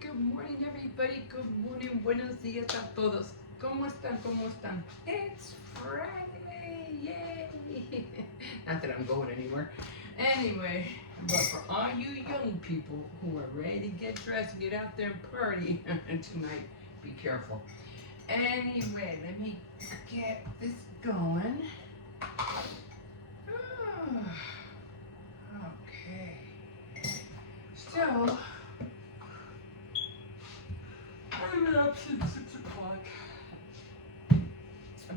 good morning everybody. Good morning, buenos días a todos. ¿Cómo están? ¿Cómo están? It's Friday, yay! Not that I'm going anywhere. Anyway, but for all you young people who are ready to get dressed and get out there and party tonight, be careful. Anyway, let me get this going. Okay. So, I've been up since 6 o'clock.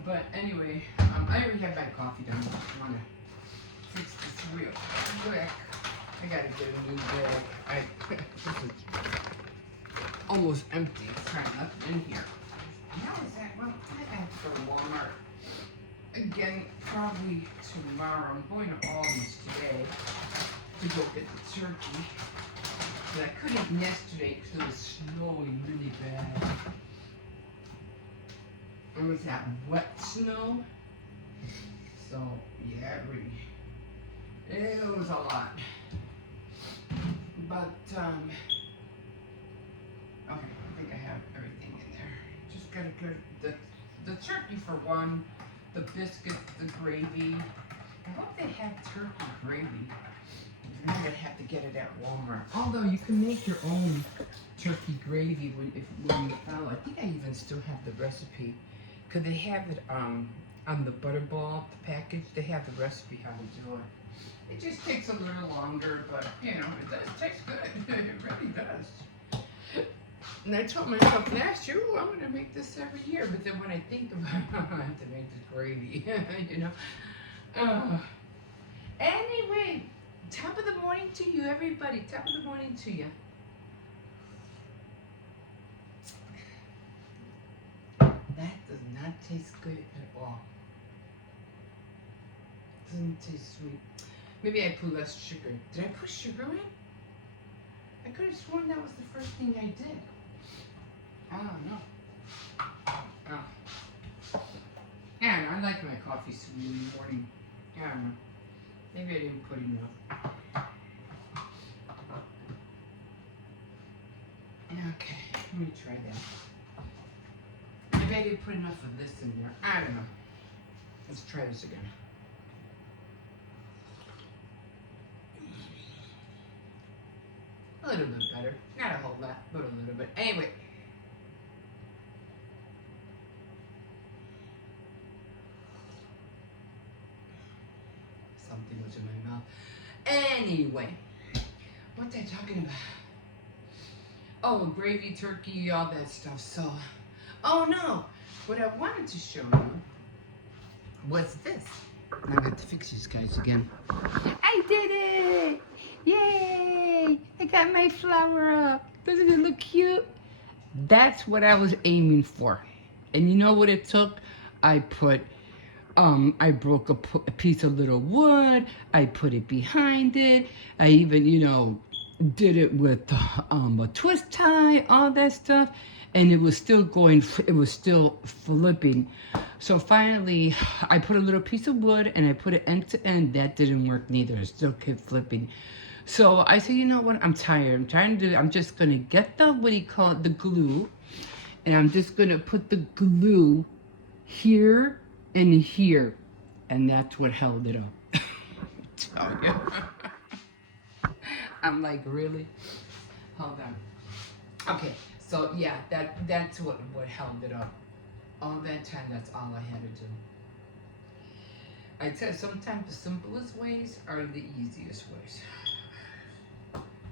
But anyway, I already have my coffee done. I want to fix this real quick. I gotta get a new bag. This is almost empty. It's kind of nothing in here. How is that? Well, I asked for Walmart again probably tomorrow. I'm going to Aldi's today to go get the turkey. But I couldn't yesterday because it was snowing really bad. It was that wet snow. So yeah, it was a lot. But okay, I think I have everything in there. Just gotta get the turkey for one, the biscuits, the gravy. I hope they have turkey gravy. If not, I'd have to get it at Walmart. Although you can make your own turkey gravy when you follow. I think I even still have the recipe. Cause they have it on the Butterball package. They have the recipe how to do it. It just takes a little longer, but you know, it does taste good. It really does. And I told myself last year, oh, I'm gonna make this every year. But then when I think about it, I have to make this gravy, you know. Anyway, top of the morning to you, everybody. Top of the morning to you. That does not taste good at all. Doesn't taste sweet. Maybe I put less sugar. Did I put sugar in? I could have sworn that was the first thing I did. I don't know. Oh. Yeah, I like my coffee sweet in the morning. I don't know. Maybe I didn't put enough. Okay, let me try that. Maybe I didn't put enough of this in there. I don't know. Let's try this again. A little bit better. Not a whole lot, but a little bit. Anyway. Something was in my mouth. Anyway. What's I talking about? Oh, gravy, turkey, all that stuff. So, oh no. What I wanted to show you was this. I got to fix these guys again. I did it! Yay! I got my flower up. Doesn't it look cute? That's what I was aiming for. And you know what it took? I broke a piece of little wood. I put it behind it. I even, did it with a twist tie, all that stuff. And it was still going, it was still flipping. So finally, I put a little piece of wood and I put it end to end. That didn't work neither. It still kept flipping. So I said, you know what? I'm tired. I'm just going to get the, the glue. And I'm just going to put the glue here and here. And that's what held it up. Tell you. I'm like, really? Hold on. Okay. So yeah, that's what held it up. All that time, that's all I had to do. I tell you, sometimes the simplest ways are the easiest ways.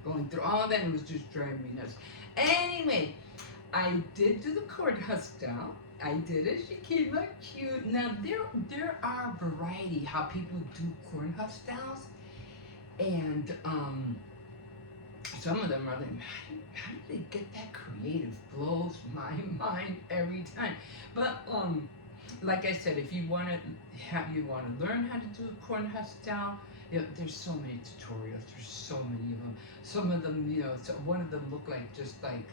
Going through all that, it was just driving me nuts. Anyway, I did do the cornhusk style. I did it. She came out cute. Now there are variety how people do cornhusk styles, and some of them are like, how did they get that creative? Blows my mind every time. But like I said, if you want to learn how to do a cornhusk style, there's so many tutorials. There's so many of them. Some of them, so one of them looked like just like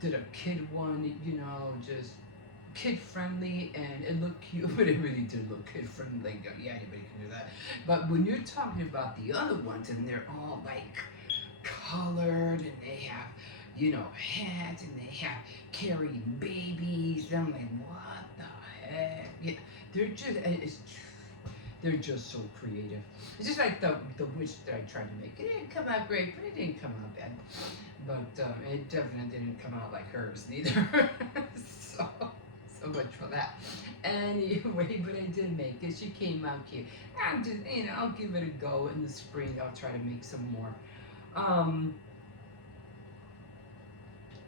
did a kid one, just kid friendly, and it looked cute, but it really did look kid friendly. Like, yeah, anybody can do that. But when you're talking about the other ones, and they're all like colored, and they have hats, and they have carrying babies. And I'm like, what the heck? Yeah, they're just they're just so creative. It's just like the witch that I tried to make. It didn't come out great, but it didn't come out bad. But it definitely didn't come out like hers neither. So much for that. Anyway, but I did make it. She came out cute. I'm just, I'll give it a go in the spring. I'll try to make some more.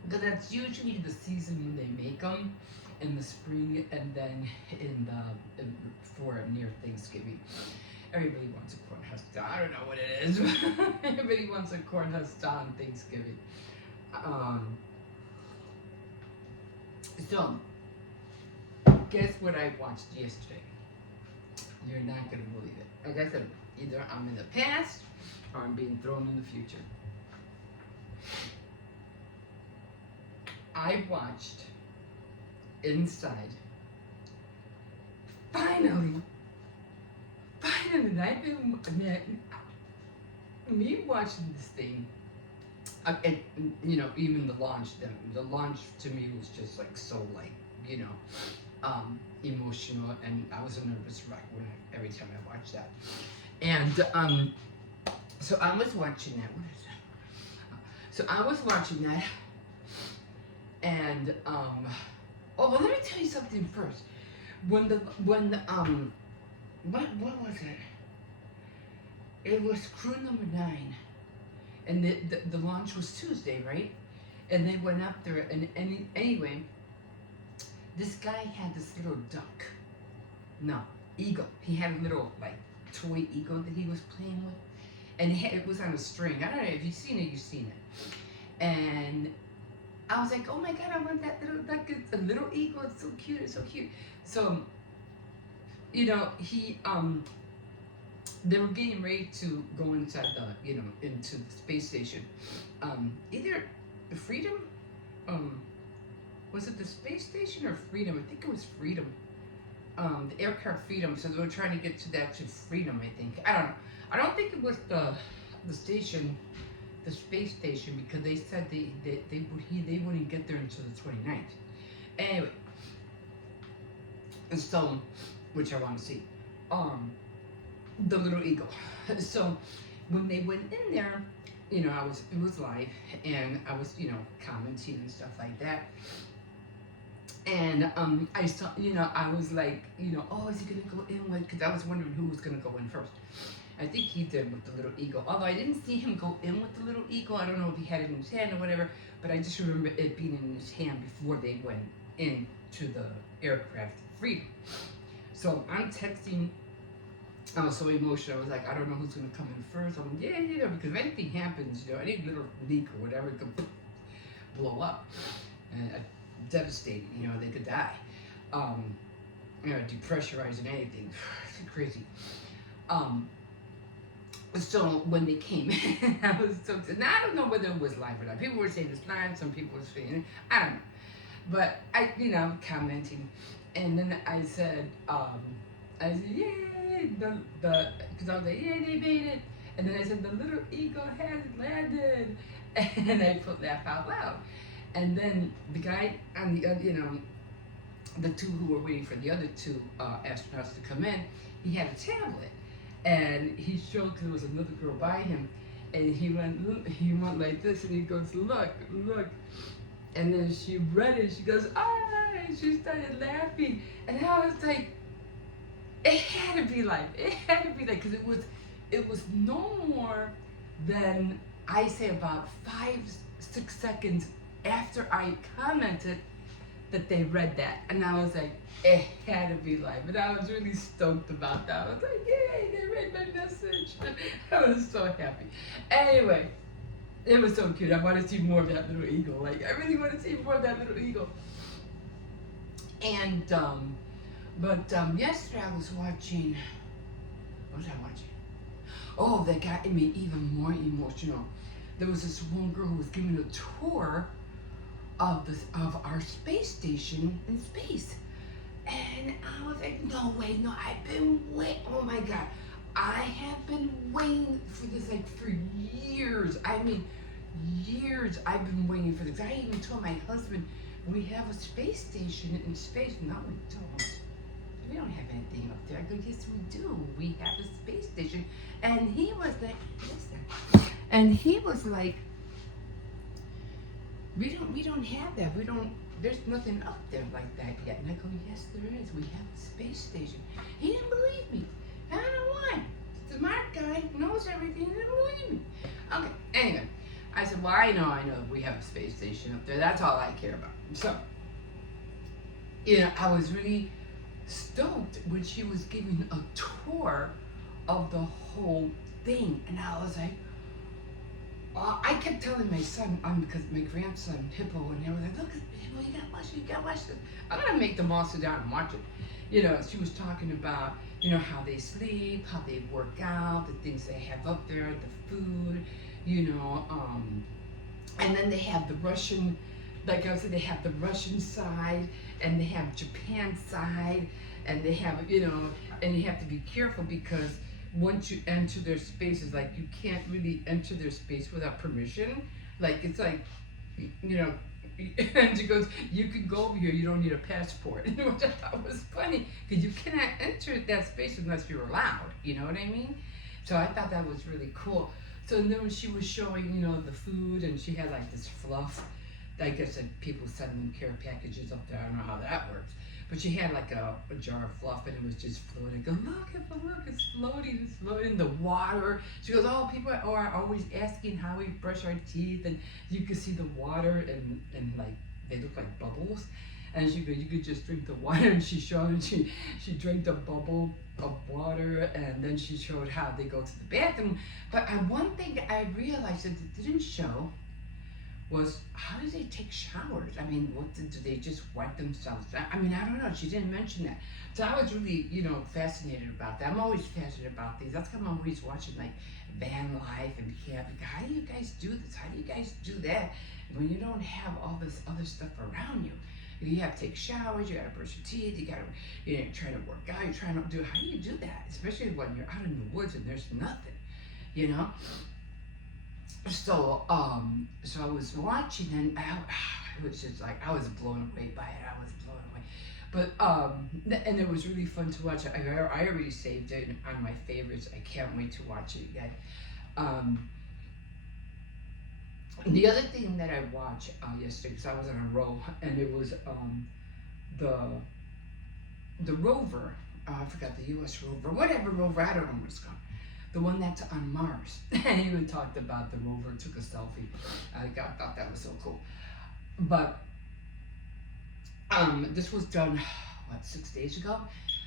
But that's usually the season when they make them, in the spring, and then for near Thanksgiving. Everybody wants a corn husk down. I don't know what it is. Everybody wants a corn husk down on Thanksgiving. So, guess what I watched yesterday? You're not gonna believe it. Like I said, either I'm in the past or I'm being thrown in the future. I watched Inside. Finally, I've been, me watching this thing, and even the launch to me was just like so like, emotional, and I was a nervous wreck every time I watched that. And so I was watching that. What is that? So I was watching that, and oh, well, let me tell you something first. When what was it? It was crew number 9, and the launch was Tuesday, right? And they went up there, and anyway, this guy had this little duck. No, eagle. He had a little like toy eagle that he was playing with, and it was on a string. I don't know if you've seen it. You've seen it, and I was like, oh my God, I want that little duck. It's a little eagle. It's so cute. It's so cute. So, he they were getting ready to go inside into the space station. Either the Freedom, was it the space station or Freedom? I think it was Freedom. The aircraft Freedom. So they were trying to get to Freedom, I think. I don't know. I don't think it was the station, the space station, because they said they wouldn't get there until the 29th. Anyway, and so, which I want to see, the little eagle. So when they went in there, it was live, and I was commenting and stuff like that. And I saw, I was like, oh, is he gonna go in with? Because I was wondering who was gonna go in first. I think he did with the little eagle. Although I didn't see him go in with the little eagle. I don't know if he had it in his hand or whatever. But I just remember it being in his hand before they went into the aircraft Freedom. So I'm texting. I was so emotional. I was like, I don't know who's gonna come in first. I'm like, yeah, because if anything happens, any little leak or whatever could blow up. And devastating, they could die. Depressurizing anything. It's crazy. So when they came in, I was so excited. Now, I don't know whether it was live or not. People were saying it's live, some people were saying it. I don't know. But I, commenting. And then I said, yay, because I was like, yay, they made it. And then I said, the little eagle has landed. And I put laugh out loud. And then the guy on the other, the two who were waiting for the other two astronauts to come in, he had a tablet. And he showed, because there was another girl by him, and he went like this, and he goes, look. And then she read it, she goes, and she started laughing. And I was like, it had to be like, because it was no more than, I say, about 5-6 seconds after I commented that they read that. And I was like, it had to be live. And I was really stoked about that. I was like, yay, they read my message. I was so happy. Anyway, it was so cute. I want to see more of that little eagle. Like, I really want to see more of that little eagle. And, yesterday I was watching, what was I watching? Oh, that got me even more emotional. There was this one girl who was giving a tour of our space station in space. And I was like, no way, no, I've been waiting, oh my God. I have been waiting for this like for years. I mean, years I've been waiting for this. I even told my husband we have a space station in space. No, we don't. We don't have anything up there. I go, yes, we do. We have a space station. And he was like, listen. And he was like, we don't have that. There's nothing up there like that yet. And I go, yes, there is. We have a space station. He didn't believe me. I don't know why. Smart guy, knows everything, he didn't believe me. Okay, anyway. I said, well, I know we have a space station up there. That's all I care about. So, I was really stoked when she was giving a tour of the whole thing. And I was like, I kept telling my son, because my grandson, Hippo, and they were like, look, Hippo, you gotta watch this. I'm gonna make them all sit down and watch it. She was talking about, how they sleep, how they work out, the things they have up there, the food, and then they have the Russian, like I said, they have the Russian side, and they have Japan side, and they have, and you have to be careful because once you enter their spaces, like you can't really enter their space without permission. Like it's like, and she goes, you can go over here, you don't need a passport. Which I thought was funny, because you cannot enter that space unless you're allowed, you know what I mean? So I thought that was really cool. So then when she was showing, the food, and she had like this fluff, I guess that people send them care packages up there, I don't know how that works. But she had like a jar of fluff, and it was just floating. I go, look, it's floating in the water. She goes, oh, people are always asking how we brush our teeth, and you can see the water, and like, they look like bubbles. And she goes, you could just drink the water, and she showed, and she drank the bubble of water, and then she showed how they go to the bathroom. But one thing I realized that it didn't show was, how do they take showers? I mean, do they just wipe themselves down? I mean, I don't know. She didn't mention that. So I was really, fascinated about that. I'm always fascinated about these. That's why I'm always watching, like, van life and camping. How do you guys do this? How do you guys do that when you don't have all this other stuff around you? You have to take showers, you gotta brush your teeth, you gotta, try to work out, you're trying to do, how do you do that? Especially when you're out in the woods and there's nothing, So, so I was watching, and it was just like, I was blown away by it. I was blown away. But, and it was really fun to watch. I already saved it on my favorites. I can't wait to watch it again. The other thing that I watched yesterday, because I was on a roll, and it was the rover. I forgot, the U.S. rover, whatever rover. I don't know what it's called. The one that's on Mars. And he even talked about the rover, took a selfie. I thought that was so cool. But this was done, 6 days ago?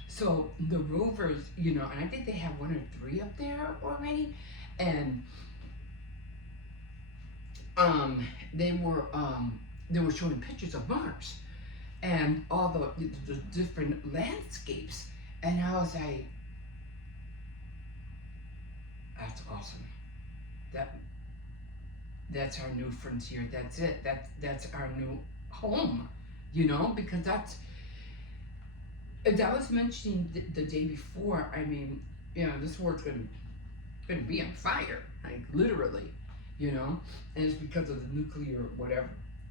So the rovers, and I think they have 1 or 3 up there already. And they were showing pictures of Mars and all the different landscapes. And I was like, that's awesome. That's our new frontier. That's it. That's our new home. Because as I was mentioning the day before, I mean, this world's gonna be on fire, like literally, and it's because of the nuclear whatever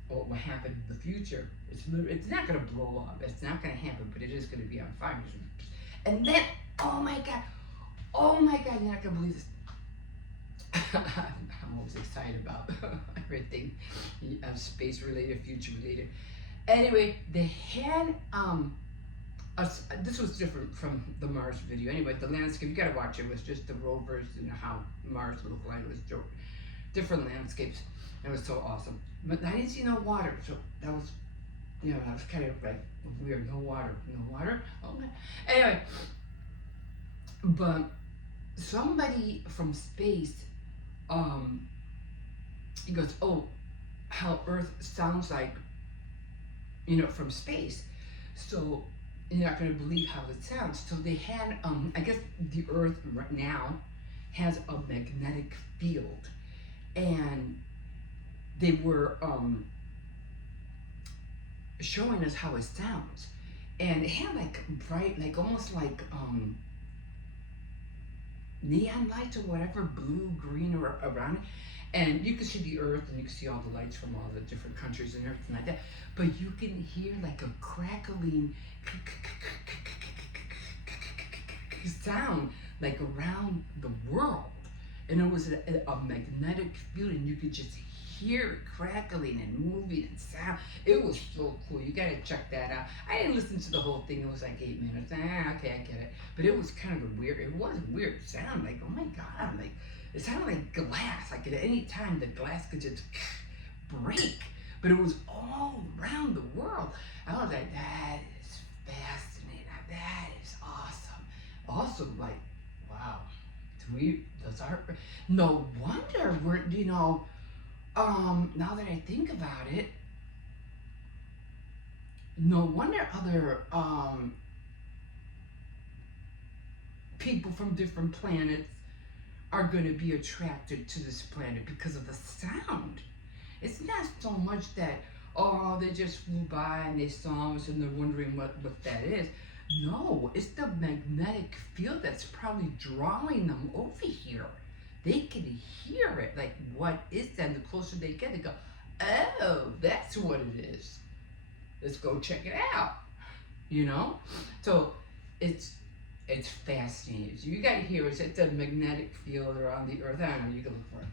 what will happen in the future. It's not gonna blow up. It's not gonna happen, but it is gonna be on fire. And then, oh my God, you're not gonna believe this. I'm always excited about everything space related, future related. Anyway, they had this was different from the Mars video. Anyway, the landscape, you gotta watch it. It was just the rovers and how Mars looked like. It was different landscapes. It was so awesome. But I didn't see no water, so that was, that was kind of like weird. No water. Okay. Anyway, but somebody from space, he goes, oh, how Earth sounds like, from space. So you're not going to believe how it sounds. So they had, I guess the Earth right now has a magnetic field, and they were showing us how it sounds, and it had like bright, like almost like neon lights or whatever, blue, green, or around it. And you can see the earth and you can see all the lights from all the different countries and everything like that. But you can hear like a crackling sound like around the world. And it was a magnetic field and you could just hear it crackling and moving and sound. It was so cool. You gotta check that out. I didn't listen to the whole thing. It was like 8 minutes. Okay, I get it. But it was kind of a weird. It was a weird sound. Like, oh my god, like it sounded like glass. Like at any time the glass could just break. But it was all around the world. I was like, that is fascinating. That is awesome. Also, like, wow. Those are no wonder we're now that I think about it, no wonder other people from different planets are going to be attracted to this planet because of the sound. It's not so much that, oh, they just flew by and they saw us and they're wondering what that is. No, it's the magnetic field that's probably drawing them over here. They can hear it. Like, what is that? And the closer they get, they go, oh, that's what it is. Let's go check it out. You know? So it's fascinating. So you got to hear it. It's a magnetic field around the earth. I don't know, you can look for it.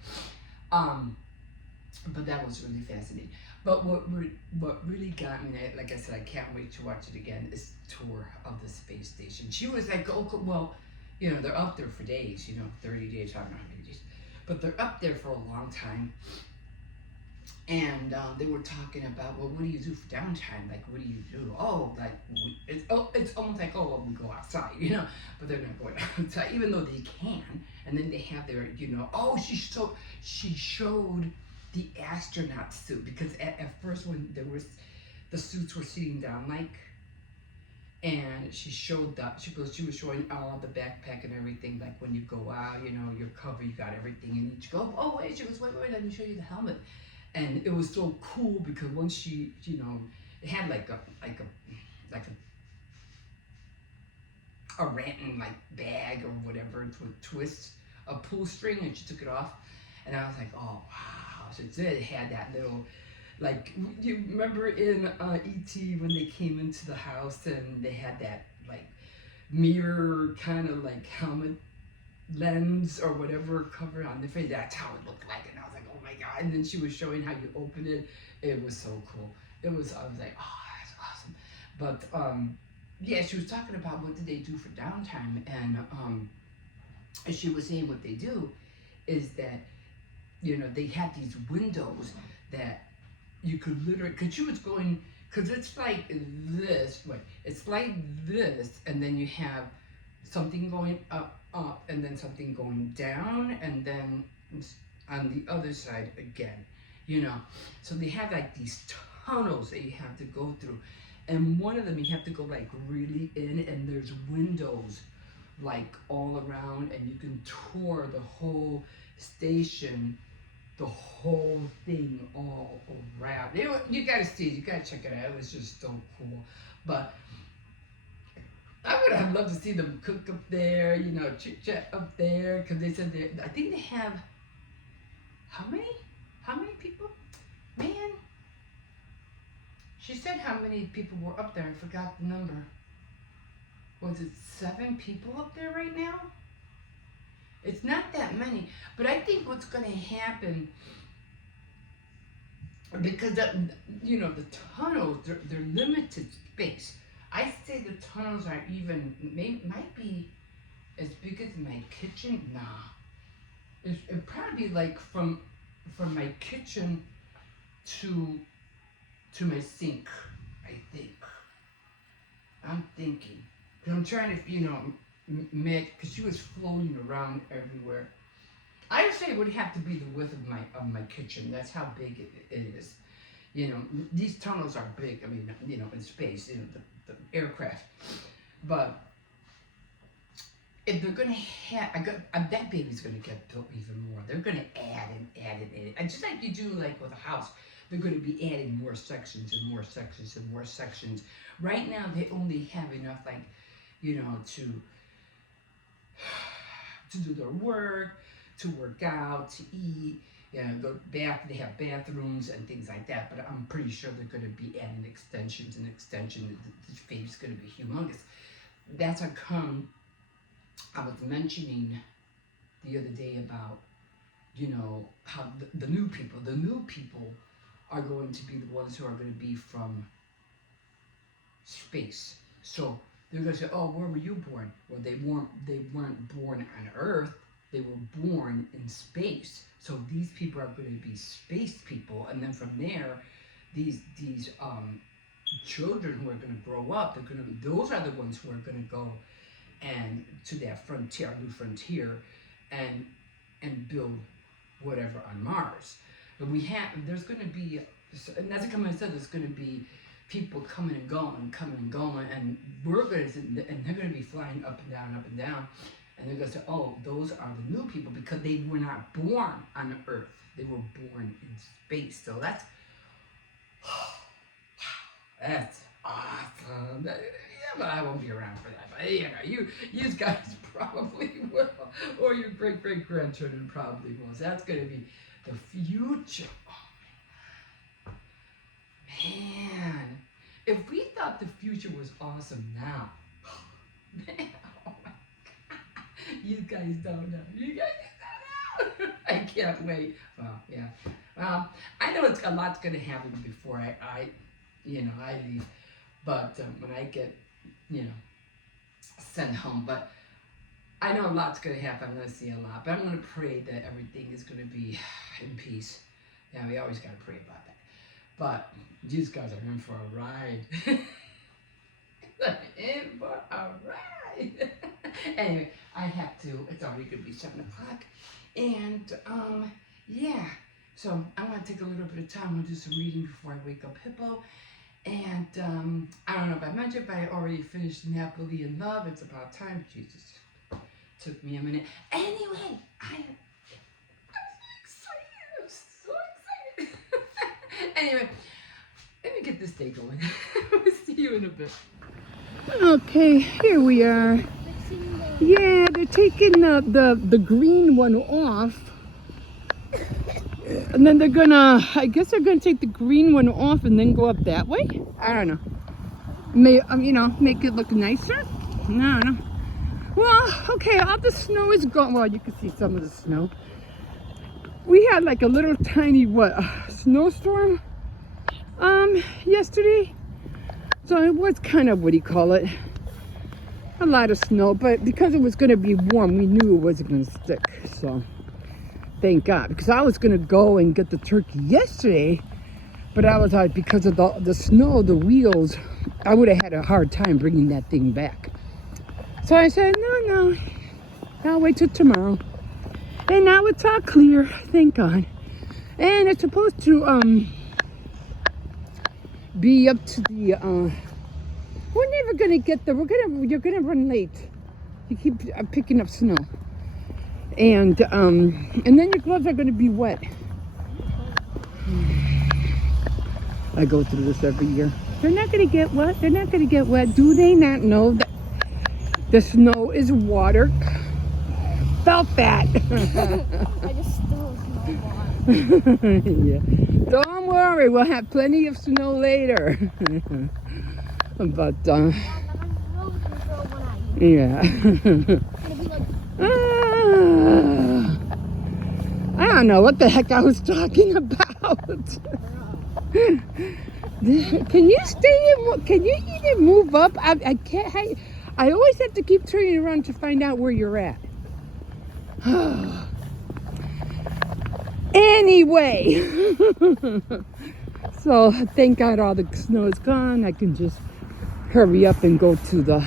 But that was really fascinating. But what really got me, like I said, I can't wait to watch it again, is tour of the space station. She was like, oh, well, they're up there for days, 30 days, I don't know how many days. But they're up there for a long time. And they were talking about, well, what do you do for downtime? Like, what do you do? Oh, like, it's almost like, oh, well, we go outside, But they're not going outside, even though they can. And then they have their, oh, she showed the astronaut suit, because at first when the suits were sitting down, like, and she was showing all the backpack and everything, like when you go out, you're covered, you got everything, and you go, oh wait, she goes, wait, let me show you the helmet. And it was so cool because once she, it had like a rattan like bag or whatever with twists, a pull string, and she took it off, and I was like, oh wow. So it had that little, like, you remember in E.T. when they came into the house and they had that like mirror kind of like helmet lens or whatever covered on the face. That's how it looked like, and I was like, oh my god. And then she was showing how you open it. It was so cool. I was like, oh, that's awesome. But yeah, she was talking about what did they do for downtime, and she was saying what they do is that they had these windows that you could literally, because she was going, because it's like this, it's like this, and then you have something going up, and then something going down, and then on the other side again, So they have like these tunnels that you have to go through, and one of them you have to go like really in, and there's windows like all around, and you can tour the whole station, the whole thing all around. You gotta see it, you gotta check it out. It was just so cool. But I would have loved to see them cook up there, chit chat up there, because they said I think they have, how many people? Man, she said how many people were up there. I forgot the number. Was it 7 people up there right now? It's not that many, but I think what's going to happen, because the tunnels, they're limited space. I say the tunnels are might be as big as my kitchen. Nah, it'd probably be like from my kitchen to my sink. I think. I'm thinking, because I'm trying to because she was floating around everywhere. I would say it would have to be the width of my kitchen. That's how big it is. These tunnels are big. I mean, in space, the aircraft. But if they're gonna that baby's gonna get built even more. They're gonna add and just like you do like with a house. They're going to be adding more sections and more sections and more sections. Right now, they only have enough, like, to do their work, to work out, to eat, They have bathrooms and things like that, but I'm pretty sure they're going to be adding extensions and extension. The space is going to be humongous. That's how come I was mentioning the other day about, how the new people are going to be the ones who are going to be from space. So they're going to say, "Oh, where were you born?" Well, they weren't born on Earth. They were born in space. So these people are going to be space people, and then from there, these children who are going to grow up, those are the ones who are going to go and to that frontier, new frontier, and build whatever on Mars. But there's going to be, and as I said, there's going to be people coming and going, and they're going to be flying up and down, and they're going to say, "Oh, those are the new people," because they were not born on Earth; they were born in space. So that's awesome. Yeah, but I won't be around for that. But you guys probably will, or your great grandchildren probably will. So that's going to be the future. Man, if we thought the future was awesome now, man, oh my God, you guys don't know. I can't wait. Well, yeah. Well, I know a lot's going to happen before I leave. But when I get, sent home. But I know a lot's going to happen. I'm going to see a lot. But I'm going to pray that everything is going to be in peace. Yeah, we always got to pray about that. But these guys are in for a ride. In for a ride. Anyway, I have to. It's already going to be 7 o'clock. And, yeah. So I'm going to take a little bit of time. I'm going to do some reading before I wake up Hippo. And I don't know if I mentioned, but I already finished Napoli in Love. It's about time. Jesus. Took me a minute. Anyway, I'm so excited. Anyway, let me get this day going. We'll see you in a bit. Okay, here we are. Yeah, they're taking the green one off. And then I guess they're gonna take the green one off and then go up that way. I don't know. Make it look nicer. I don't know. Well, okay, all the snow is gone. Well, you can see some of the snow. We had like a little tiny snowstorm yesterday. So it was kind of, a lot of snow, but because it was going to be warm, we knew it wasn't going to stick. So thank God, because I was going to go and get the turkey yesterday, but I was out because of the snow, the wheels, I would have had a hard time bringing that thing back. So I said, no, I'll wait till tomorrow. And now it's all clear, thank God. And it's supposed to be up to the we're never gonna get there. You're gonna run late. You keep picking up snow. And then your gloves are gonna be wet. I go through this every year. They're not gonna get wet. They're not gonna get wet. Do they not know that the snow is water? Felt that. I just stole snow. Yeah. Don't worry, we'll have plenty of snow later. But yeah. I don't know what the heck I was talking about. Can you stay in? Can you even move up? I can't. I always have to keep turning around to find out where you're at. Anyway, so thank God all the snow is gone. I can just hurry up and go to the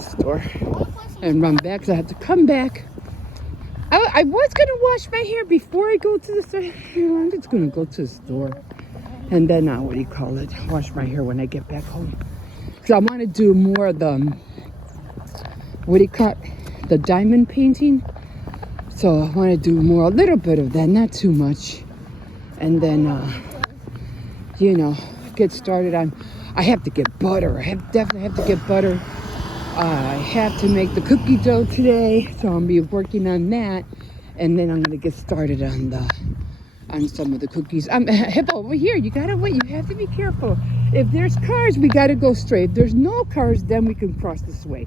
store and run back. So I have to come back. I was gonna wash my hair before I go to the store. I'm just gonna go to the store and then wash my hair when I get back home. Because I want to do more of the the diamond painting. So I want to do a little bit of that, not too much. And then, get started on, I have to get butter. Definitely have to get butter. I have to make the cookie dough today, so I'll be working on that. and then I'm gonna get started on some of the cookies. Hippo, over here, you gotta wait. You have to be careful. If there's cars, we gotta go straight. If there's no cars, then we can cross this way.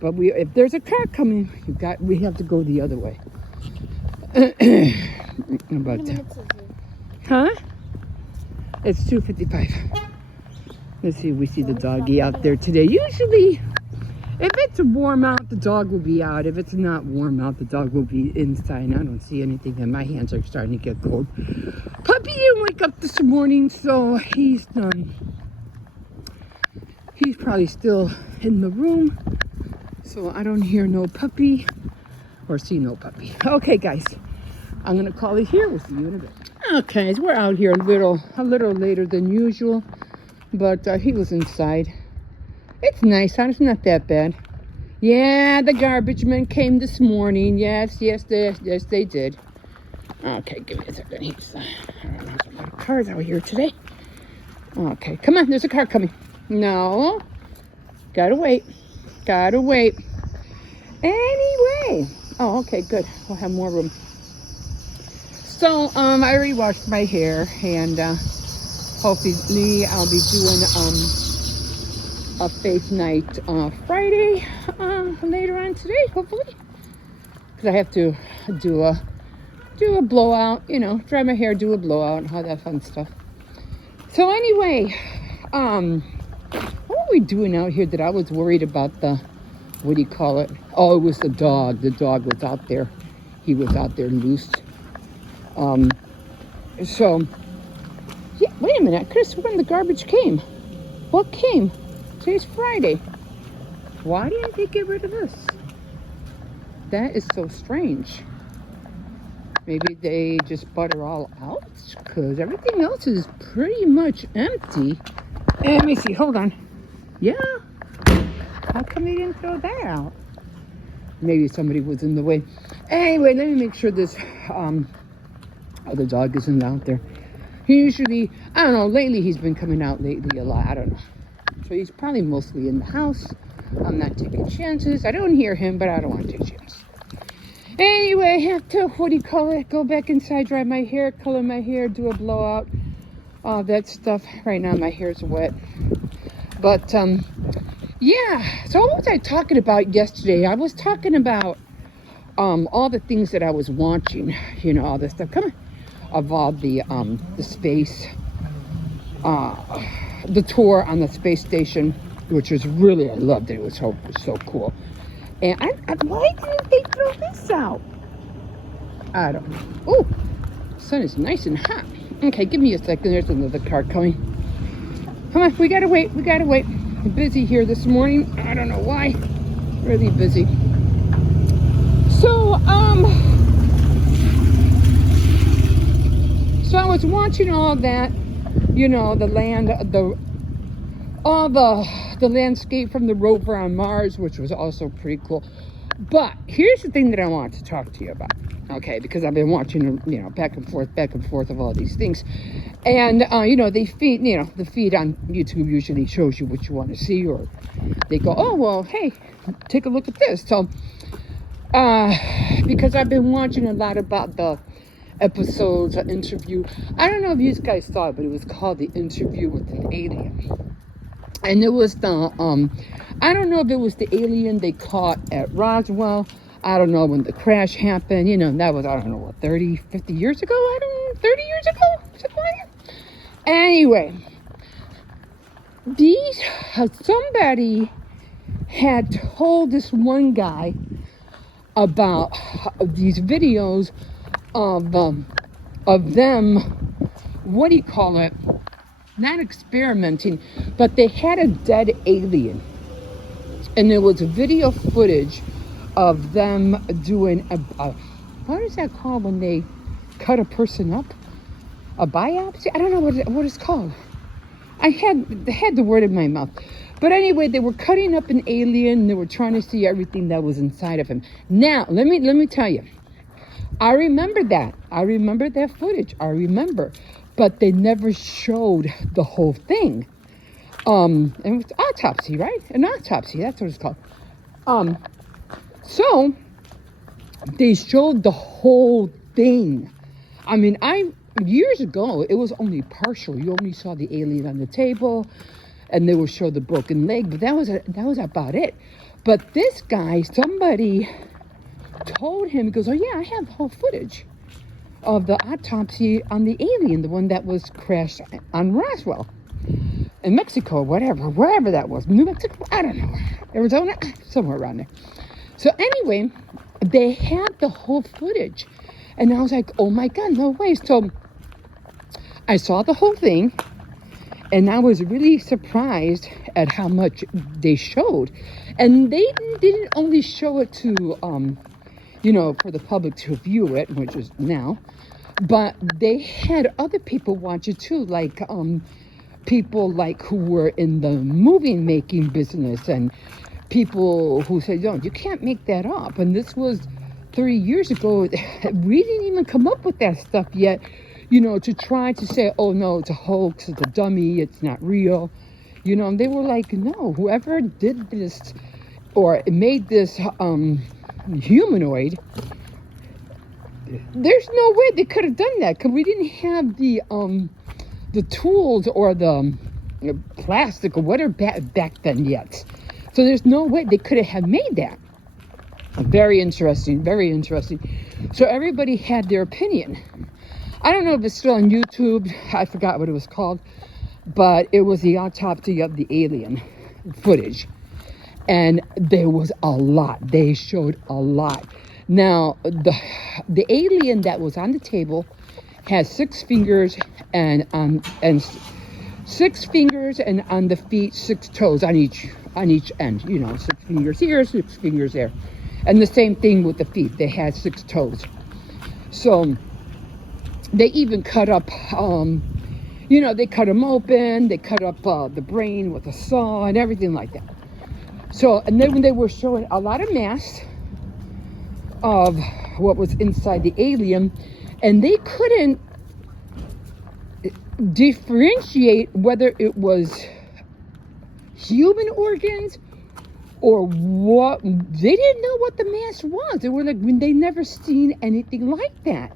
But if there's a car coming, we have to go the other way. About that. Huh? It's 2:55. Let's see, we see the doggy out there today. Usually, if it's warm out, the dog will be out. If it's not warm out, the dog will be inside. I don't see anything, and my hands are starting to get cold. Puppy didn't wake up this morning, so he's done. He's probably still in the room, so I don't hear no puppy or see no puppy. Okay, guys, I'm gonna call it here. We'll see you in a bit. Okay, so we're out here a little later than usual, but he was inside. It's nice, huh? It's not that bad. Yeah, the garbage men came this morning. Yes, they did. Okay, give me a second. I don't know, there's a lot of cars out here today. Okay, come on, there's a car coming. No, gotta wait. Anyway, oh, okay, good. We'll have more room. So, I already washed my hair, and hopefully I'll be doing a faith night Friday later on today, hopefully, because I have to do a blowout, dry my hair, do a blowout, and all that fun stuff. So anyway, what were we doing out here that I was worried about what do you call it? Oh, it was the dog. The dog was out there. He was out there loose. So, yeah, wait a minute. I could have sworn the garbage came. What came? Today's Friday. Why didn't they get rid of this? That is so strange. Maybe they just bought her all out, because everything else is pretty much empty. Let me see. Hold on. Yeah. How come they didn't throw that out? Maybe somebody was in the way. Anyway, let me make sure this other dog isn't out there. He usually, I don't know, lately he's been coming out lately a lot. I don't know. So he's probably mostly in the house. I'm not taking chances. I don't hear him, but I don't want to take chances. Anyway, I have to, go back inside, dry my hair, color my hair, do a blowout, all that stuff. Right now my hair's wet. But, yeah. So what was I talking about yesterday? I was talking about all the things that I was watching, all this stuff. Come on. Of all the space, the tour on the space station, which was really, I loved it. It was so cool. And why didn't they throw this out? I don't know. Oh, the sun is nice and hot. Okay, give me a second. There's another car coming. Come on, we gotta wait. I'm busy here this morning. I don't know why. Really busy. So I was watching all that, the land, the landscape from the rover on Mars, which was also pretty cool. But here's the thing that I want to talk to you about, okay? Because I've been watching, back and forth of all these things, and they feed, the feed on YouTube usually shows you what you want to see, or they go, oh well, hey, take a look at this. So, because I've been watching a lot about the episodes, an interview. I don't know if you guys saw it, but it was called The Interview with an Alien. And it was I don't know if it was the alien they caught at Roswell. I don't know when the crash happened. That was, I don't know, what, 30, 50 years ago? 30 years ago? Something like that. Anyway, somebody had told this one guy about these videos of them, what do you call it? Not experimenting, but they had a dead alien. And there was video footage of them doing what is that called when they cut a person up? A biopsy? I don't know what it's called. I had the word in my mouth. But anyway, they were cutting up an alien, and they were trying to see everything that was inside of him. Now, let me tell you. I remember that. I remember that footage. I remember. But they never showed the whole thing. And it was autopsy, right? An autopsy, that's what it's called. So they showed the whole thing. I mean, years ago, it was only partial. You only saw the alien on the table, and they would show the broken leg, but that was about it. But this guy, somebody told him, he goes, "Oh yeah, I have the whole footage of the autopsy on the alien, the one that was crashed on Roswell in Mexico, wherever that was, New Mexico, I don't know, Arizona, somewhere around there." So anyway, they had the whole footage, and I was like, "Oh my God, no way!" So I saw the whole thing, and I was really surprised at how much they showed, and they didn't only show it to for the public to view it, which is now, but they had other people watch it too, like people like who were in the movie making business, and people who said, "No, you can't make that up." And this was 3 years ago. We didn't even come up with that stuff yet, to try to say, "Oh no, it's a hoax, it's a dummy, it's not real." And they were like, "No, whoever did this or made this humanoid, there's no way they could have done that, because we didn't have the tools or the plastic or whatever back then yet. So there's no way they could have made that." Very interesting, very interesting. So everybody had their opinion. I don't know if it's still on YouTube. I forgot what it was called, but it was the autopsy of the alien footage. And there was a lot. They showed a lot. Now, the alien that was on the table has 6 fingers and 6 fingers, and on the feet 6 toes on each end. 6 fingers here, 6 fingers there, and the same thing with the feet. They had 6 toes. So they even cut up. They cut them open. They cut up the brain with a saw and everything like that. So, and then when they were showing a lot of mass of what was inside the alien, and they couldn't differentiate whether it was human organs or what. They didn't know what the mass was. They were like, when they never seen anything like that.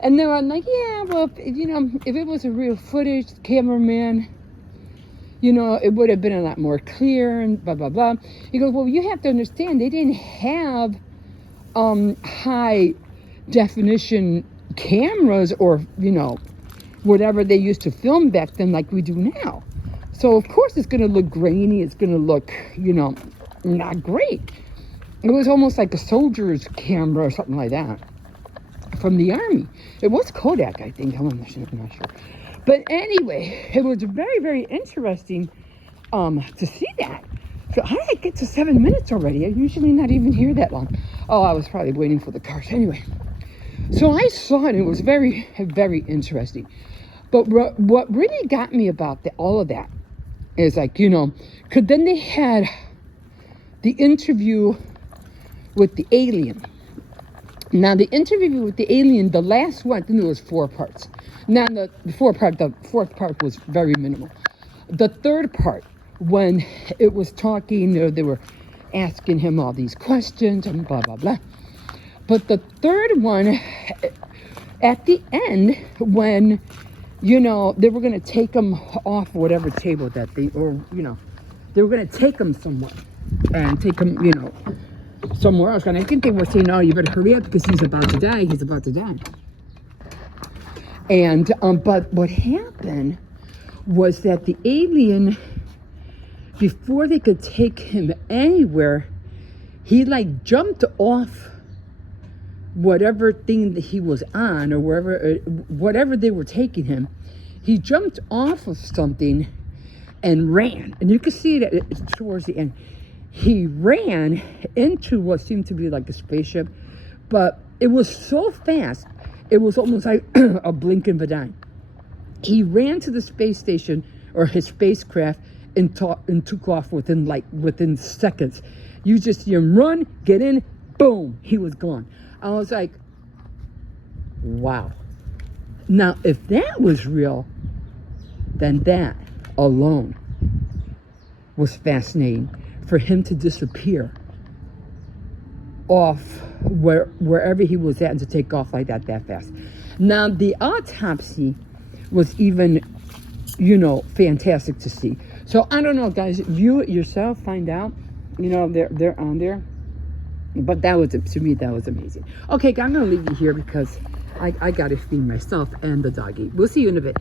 And they were like, "Yeah, well, if it was a real footage, cameraman, it would have been a lot more clear," and blah, blah, blah. He goes, "Well, you have to understand, they didn't have high definition cameras or, whatever they used to film back then like we do now. So, of course, it's going to look grainy. It's going to look, not great." It was almost like a soldier's camera or something like that from the Army. It was Kodak, I think. I'm not sure. But anyway, it was very, very interesting to see that. So how did I get to 7 minutes already? I usually not even here that long. Oh, I was probably waiting for the cars. Anyway, so I saw it. It was very, very interesting. But what really got me about all of that is because then they had the interview with the alien. Now, the interview with the alien, the last one, I think there was 4 parts. Now, the fourth part was very minimal. The third part, when it was talking, they were asking him all these questions and blah, blah, blah. But the third one, at the end, when, they were going to take him off whatever table that they, or, they were going to take him somewhere and take him, somewhere else. And I think they were saying, "Oh, you better hurry up because he's about to die. He's about to die." And, but what happened was that the alien, before they could take him anywhere, he jumped off whatever thing that he was on, or whatever they were taking him. He jumped off of something and ran. And you can see that towards the end. He ran into what seemed to be like a spaceship, but it was so fast, it was almost like a blink of an eye. He ran to the space station, or his spacecraft, and took off within seconds. You just see him run, get in, boom, he was gone. I was like, wow. Now, if that was real, then that alone was fascinating. For him to disappear off wherever he was at and to take off like that fast. Now, the autopsy was even, fantastic to see. So, I don't know, guys. View it yourself. Find out. They're on there. But to me, that was amazing. Okay, I'm going to leave you here because I got to feed myself and the doggy. We'll see you in a bit.